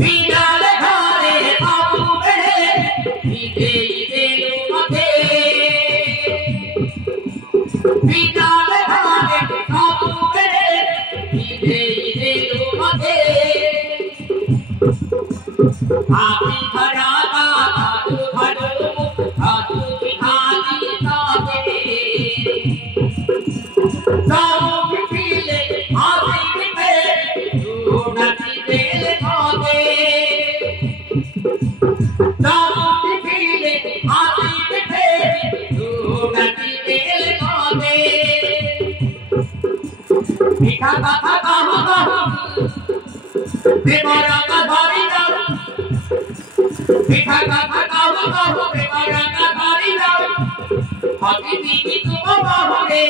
বিনালে ঘরে বাবু বেড়ে ঈদে ঈদে লুমাতে বিনালে ঘরে বাবু বেড়ে ঈদে ঈদে লুমাতে আপনি ধরা দাদু ধরো দাদু বিধানি তাতে দাও পিলে হাসি দিতে দুনাটি দিল খাতে দাও পিলে হাসি দিতে দুনাটি দিল খাতে মিঠা কথা কহো বেমারা का भारी दाव मिठा কথা কহো বেমারা का भारी दाव हबीबी की तुम बाहुले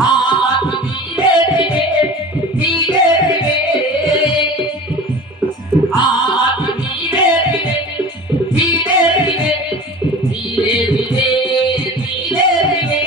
हाथ धीरे धीरे धीरे धीरे हाथ धीरे धीरे धीरे धीरे धीरे धीरे धीरे धीरे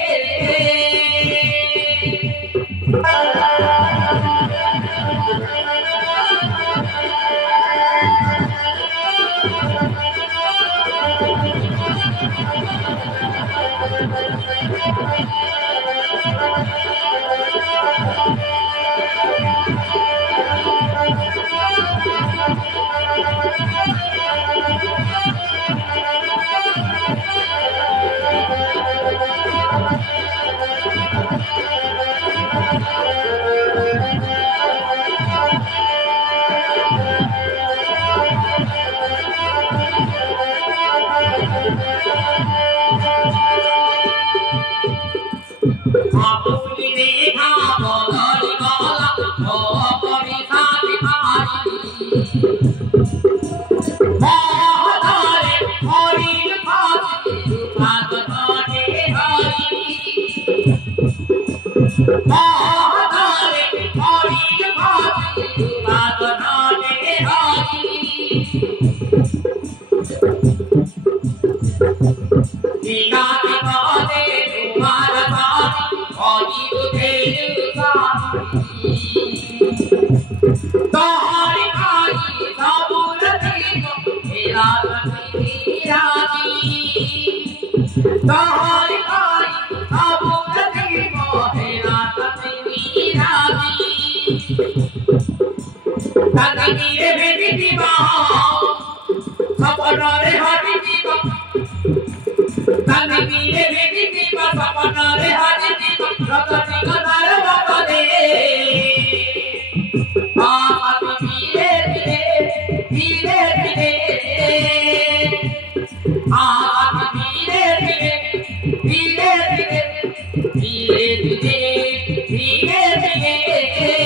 आपुली देखा बोली बोला ओ परी खाती मारी मोहदारे हरी खाती दुखात काटे हरी मोहदारे हरी खाती दुखात काटे हरी दिगा दिगाते तुम्हारा हरी तुझे तोहरी खाई सबूर देखो मेरा तकदीर राजी तोहरी खाई सबूर देखो मेरा तकदीर राजी तकदीर भेजी दीवा सपना रे हरी दीवा तकदीर भेजी दीवा सपना रे हरी दीवा रतनी कदार बाबा दे आप धीरे धीरे धीरे धीरे आप धीरे धीरे धीरे धीरे धीरे धीरे धीरे धीरे